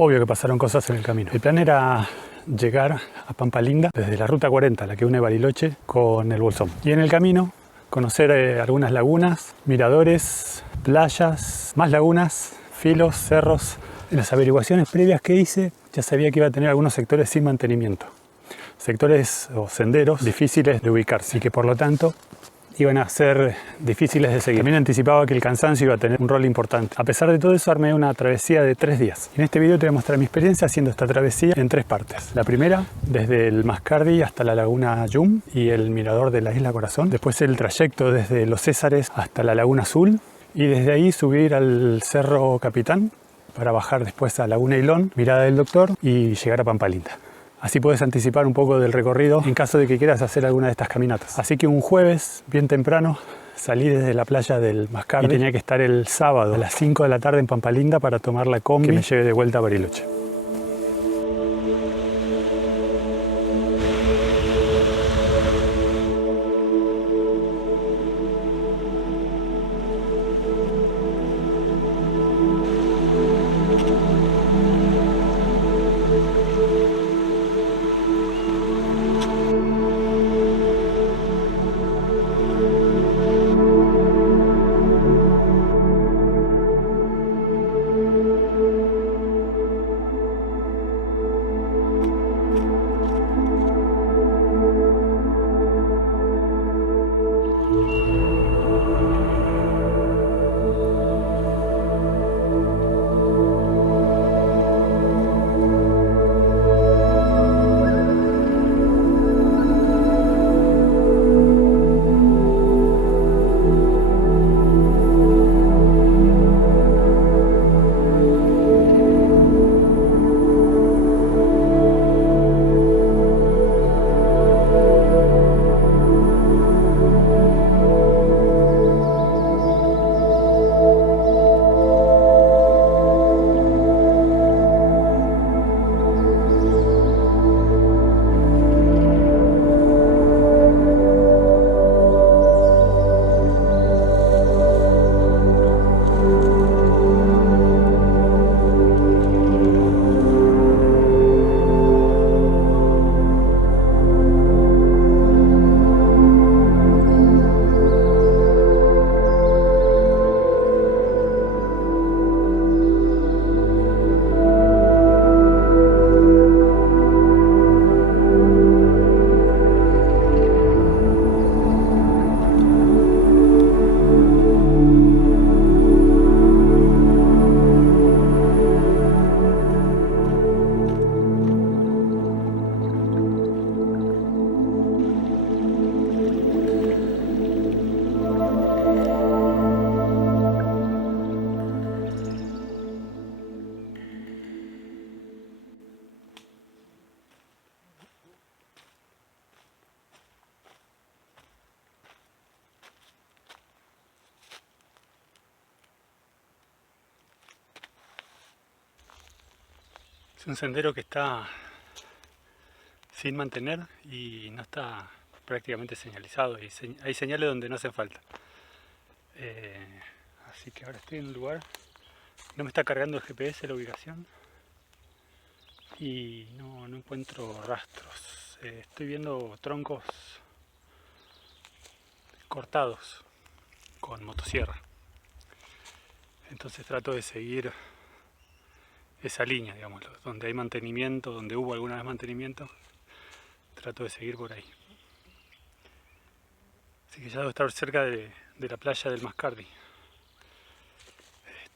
Obvio que pasaron cosas en el camino. El plan era llegar a Pampa Linda desde la ruta 40, la que une Bariloche con el Bolsón. Y en el camino conocer algunas lagunas, miradores, playas, más lagunas, filos, cerros. En las averiguaciones previas que hice ya sabía que iba a tener algunos sectores sin mantenimiento. Sectores o senderos difíciles de ubicarse y que por lo tanto iban a ser difíciles de seguir. También anticipaba que el cansancio iba a tener un rol importante. A pesar de todo eso, armé una travesía de 3 días. En este video te voy a mostrar mi experiencia haciendo esta travesía en 3 partes. La primera, desde el Mascardi hasta la laguna Yum y el mirador de la isla Corazón. Después el trayecto desde Los Césares hasta la laguna Azul. Y desde ahí subir al Cerro Capitán para bajar después a Laguna Hilón, Mirada del Doctor y llegar a Pampa Linda. Así puedes anticipar un poco del recorrido en caso de que quieras hacer alguna de estas caminatas. Así que un jueves, bien temprano, salí desde la playa del Mascardi y tenía que estar el sábado a las 5 de la tarde en Pampa Linda para tomar la combi que me lleve de vuelta a Bariloche. Es un sendero que está sin mantener y no está prácticamente señalizado y hay señales donde no hacen falta. Así que ahora estoy en un lugar, no me está cargando el GPS la ubicación y no encuentro rastros. Estoy viendo troncos cortados con motosierra. Entonces trato de seguir esa línea, digamos, donde hay mantenimiento, donde hubo alguna vez mantenimiento, trato de seguir por ahí. Así que ya debo estar cerca de la playa del Mascardi.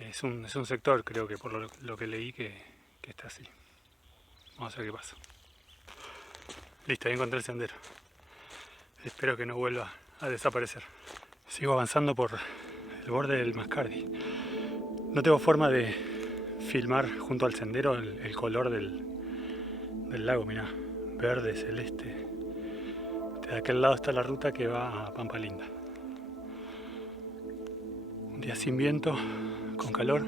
Es un sector, creo que por lo que leí, que está así. Vamos a ver qué pasa. Listo, ahí encontré el sendero. Espero que no vuelva a desaparecer. Sigo avanzando por el borde del Mascardi. No tengo forma de filmar junto al sendero el color del lago, mirá, verde, celeste. De aquel lado está la ruta que va a Pampa Linda. Un día sin viento, con calor.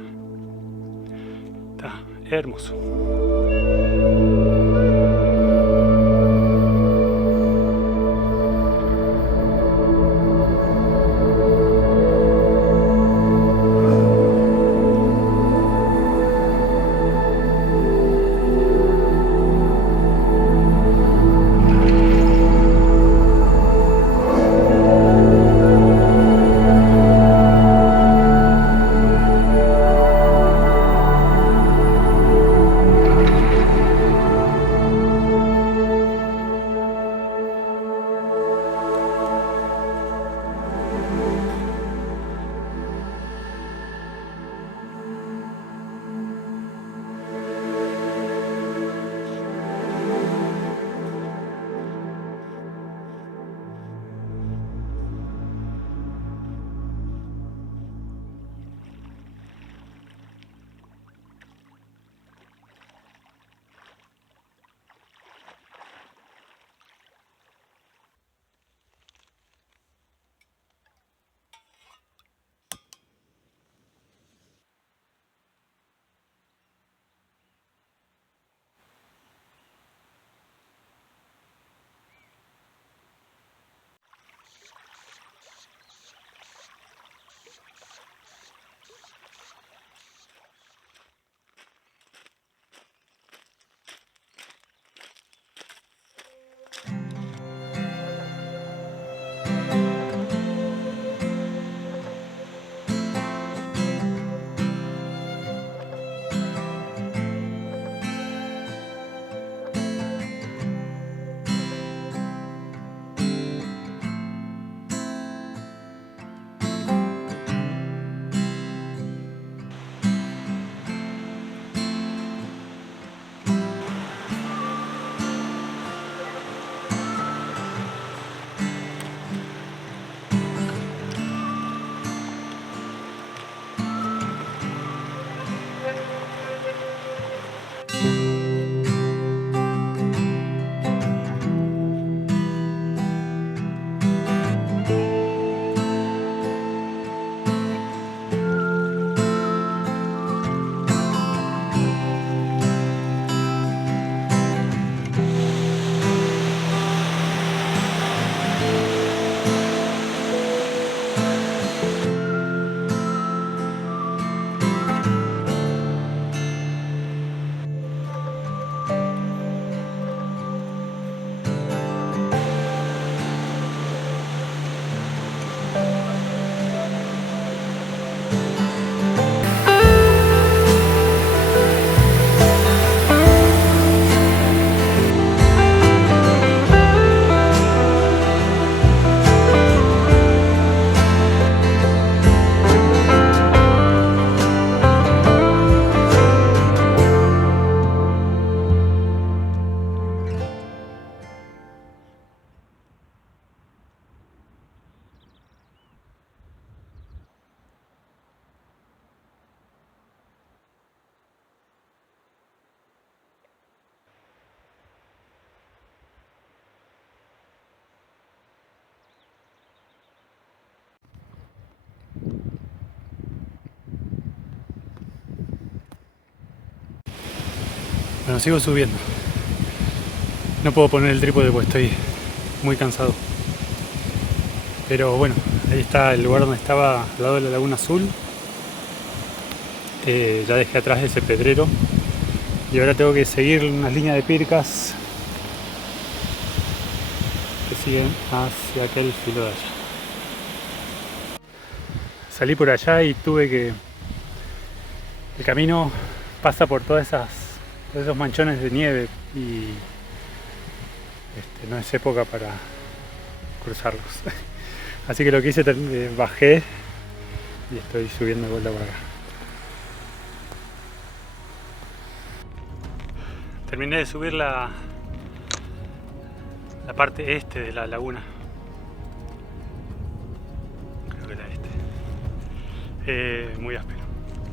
Está hermoso. Bueno, sigo subiendo. No puedo poner el trípode porque estoy muy cansado. Pero bueno, ahí está el lugar donde estaba, al lado de la Laguna Azul. Ya dejé atrás ese pedrero. Y ahora tengo que seguir unas líneas de pircas que siguen hacia aquel filo de allá. Salí por allá y tuve que... El camino pasa por todos esos manchones de nieve y no es época para cruzarlos. Así que lo que hice, bajé y estoy subiendo de vuelta por acá. Terminé de subir la parte este de la laguna. Creo que era este. Muy áspero,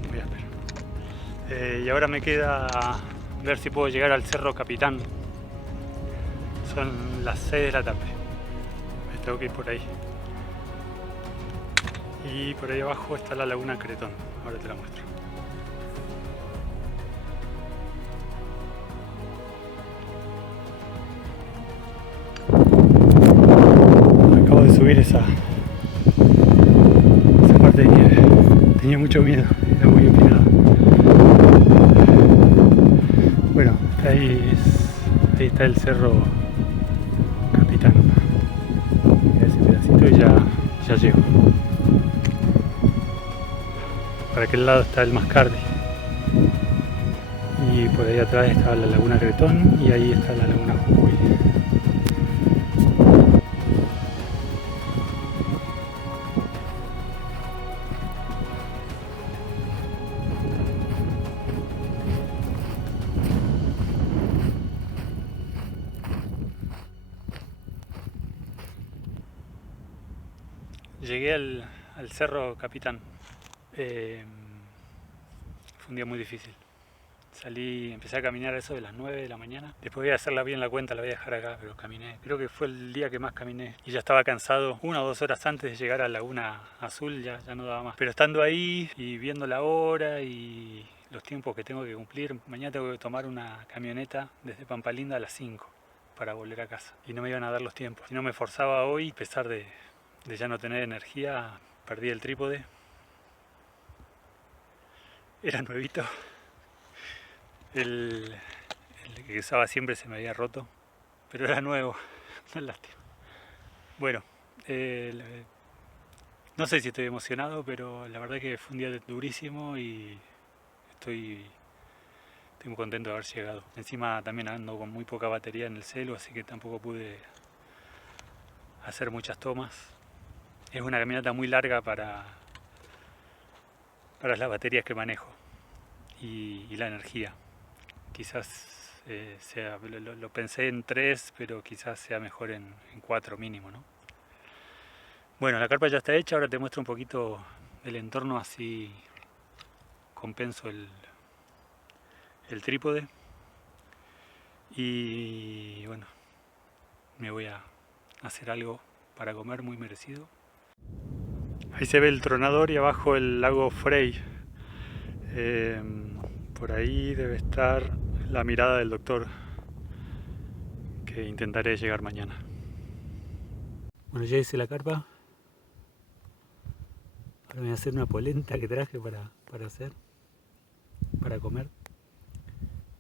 muy áspero. Y ahora me queda ver si puedo llegar al Cerro Capitán. Son las 6 de la tarde. Me tengo que ir por ahí. Y por ahí abajo está la Laguna Cretón. Ahora te la muestro. Acabo de subir esa parte de nieve. Tenía mucho miedo, era muy empinado. Bueno, ahí está el Cerro Capitán. Ese pedacito y ya llego. Para aquel lado está el Mascardi. Y por ahí atrás está la Laguna Cretón y ahí está la Laguna Jujuy. Llegué al Cerro Capitán. Fue un día muy difícil. Empecé a caminar a eso de las 9 de la mañana. Después voy a hacerla bien la cuenta, la voy a dejar acá, pero caminé. Creo que fue el día que más caminé. Y ya estaba cansado 1 o 2 horas antes de llegar a la Laguna Azul, ya no daba más. Pero estando ahí y viendo la hora y los tiempos que tengo que cumplir, mañana tengo que tomar una camioneta desde Pampalinda a las 5 para volver a casa. Y no me iban a dar los tiempos. Si no me forzaba hoy, a pesar de ya no tener energía, perdí el trípode. Era nuevito. El que usaba siempre se me había roto, pero era nuevo, no es lástima. Bueno, no sé si estoy emocionado, pero la verdad que fue un día durísimo y estoy muy contento de haber llegado. Encima también ando con muy poca batería en el celu, así que tampoco pude hacer muchas tomas. Es una caminata muy larga para las baterías que manejo y la energía. Quizás lo pensé en 3, pero quizás sea mejor en 4 mínimo, ¿no? Bueno, la carpa ya está hecha, ahora te muestro un poquito el entorno, así compenso el trípode. Y bueno, me voy a hacer algo para comer muy merecido. Ahí se ve el Tronador y abajo el lago Frey. Por ahí debe estar la mirada del doctor, que intentaré llegar mañana. Bueno, ya hice la carpa. Ahora voy a hacer una polenta que traje para comer.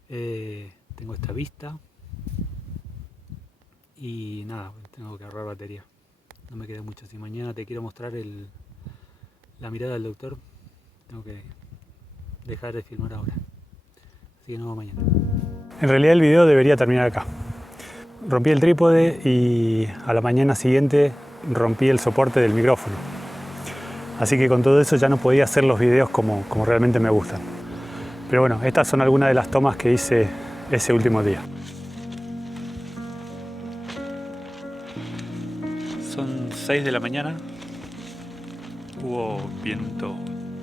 Tengo esta vista y nada, tengo que ahorrar batería. No me queda mucho. Si mañana te quiero mostrar la mirada del doctor, tengo que dejar de filmar ahora. Así que nos vemos mañana. En realidad el video debería terminar acá. Rompí el trípode y a la mañana siguiente rompí el soporte del micrófono. Así que con todo eso ya no podía hacer los videos como realmente me gustan. Pero bueno, estas son algunas de las tomas que hice ese último día. Son 6 de la mañana. Hubo viento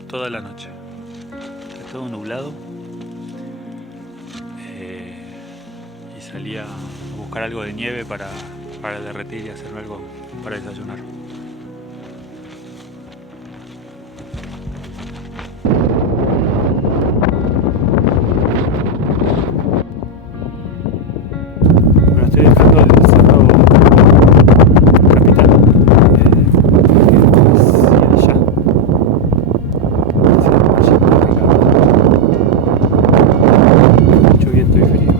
toda la noche. Está todo nublado. Y salí a buscar algo de nieve para derretir y hacerme algo para desayunar. Estoy frío.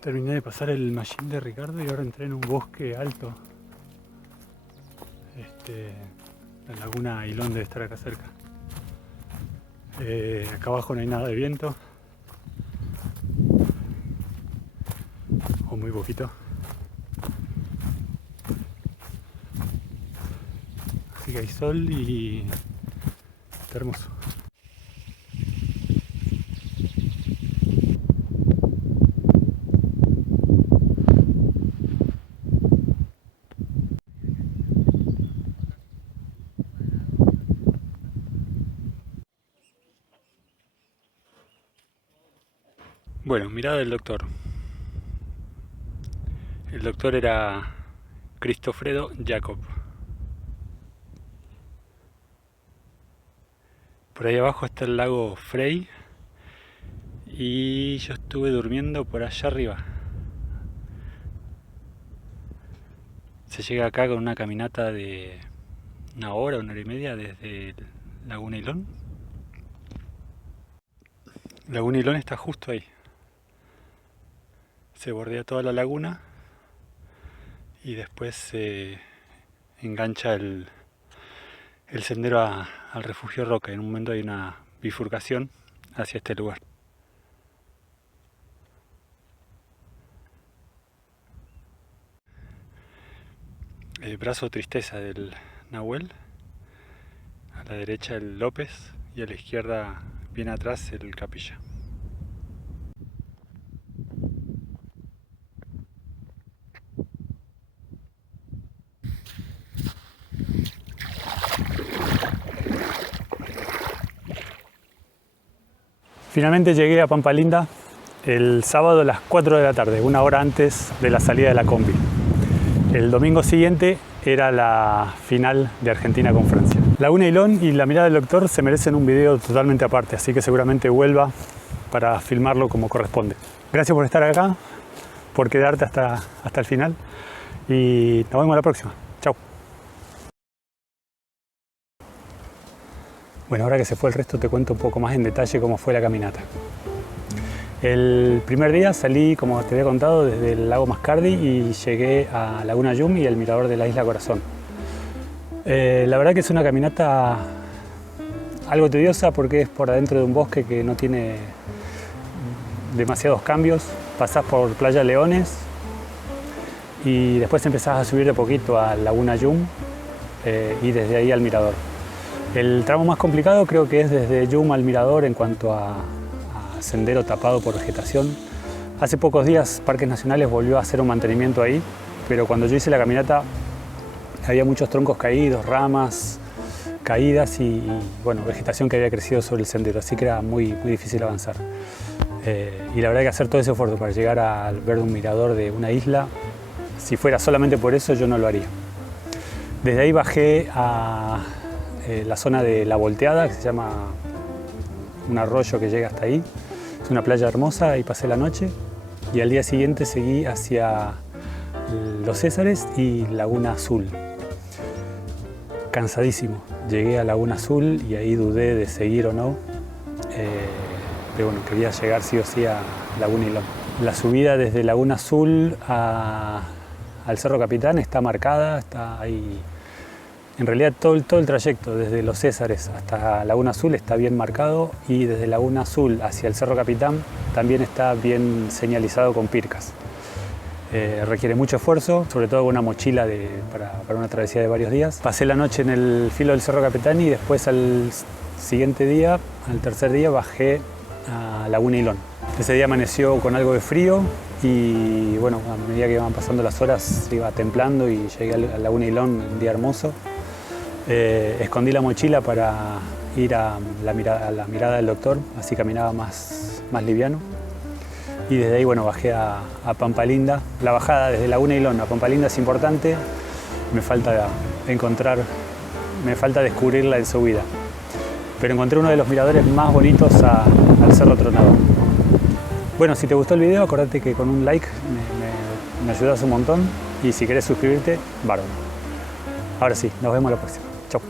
Terminé de pasar el machín de Ricardo y ahora entré en un bosque alto. La laguna Ailón debe estar acá cerca. Acá abajo no hay nada de viento. O muy poquito. Así que hay sol y está hermoso. Bueno, mirada del doctor. El doctor era Cristofredo Jacob. Por ahí abajo está el lago Frey y yo estuve durmiendo por allá arriba. Se llega acá con una caminata de una hora y media desde Laguna Ailón. Laguna Ailón está justo ahí. Se bordea toda la laguna y después se engancha el sendero al refugio Roca. En un momento hay una bifurcación hacia este lugar. El brazo Tristeza del Nahuel, a la derecha el López y a la izquierda, bien atrás, el Capilla. Finalmente llegué a Pampa Linda el sábado a las 4 de la tarde, una hora antes de la salida de la combi. El domingo siguiente era la final de Argentina con Francia. Laguna Ailón y la mirada del doctor se merecen un video totalmente aparte, así que seguramente vuelva para filmarlo como corresponde. Gracias por estar acá, por quedarte hasta el final y nos vemos la próxima. Chao. Bueno, ahora que se fue el resto te cuento un poco más en detalle cómo fue la caminata. El primer día salí, como te había contado, desde el lago Mascardi y llegué a Laguna Yum y el mirador de la isla Corazón. La verdad que es una caminata algo tediosa porque es por adentro de un bosque que no tiene demasiados cambios. Pasás por Playa Leones y después empezás a subir de poquito a Laguna Yum y desde ahí al mirador. El tramo más complicado creo que es desde Yum al mirador en cuanto a sendero tapado por vegetación. Hace pocos días Parques Nacionales volvió a hacer un mantenimiento ahí, pero cuando yo hice la caminata había muchos troncos caídos, ramas caídas y bueno, vegetación que había crecido sobre el sendero, así que era muy difícil avanzar. Y la verdad que hacer todo ese esfuerzo para llegar a ver un mirador de una isla, si fuera solamente por eso yo no lo haría. Desde ahí bajé a la zona de La Volteada, que se llama un arroyo que llega hasta ahí. Es una playa hermosa y pasé la noche. Y al día siguiente seguí hacia Los Césares y Laguna Azul. Cansadísimo. Llegué a Laguna Azul y ahí dudé de seguir o no. Pero bueno, quería llegar sí o sí a Laguna Ailón. La subida desde Laguna Azul al Cerro Capitán está marcada, está ahí. En realidad todo el trayecto desde Los Césares hasta Laguna Azul está bien marcado y desde Laguna Azul hacia el Cerro Capitán también está bien señalizado con pircas. Requiere mucho esfuerzo, sobre todo con una mochila para una travesía de varios días. Pasé la noche en el filo del Cerro Capitán y después al siguiente día, al tercer día, bajé a Laguna Ailón. Ese día amaneció con algo de frío y bueno, a medida que iban pasando las horas se iba templando y llegué a Laguna Ilón, un día hermoso. Escondí la mochila para ir a la mirada del doctor, así caminaba más liviano. Y desde ahí, bueno, bajé a Pampalinda. La bajada desde Laguna Ilón a Pampalinda es importante. Me falta descubrirla en subida. Pero encontré uno de los miradores más bonitos al Cerro Tronador. Bueno, si te gustó el video, acordate que con un like me ayudas un montón. Y si querés suscribirte, bárbaro. Ahora sí, nos vemos la próxima. Chau.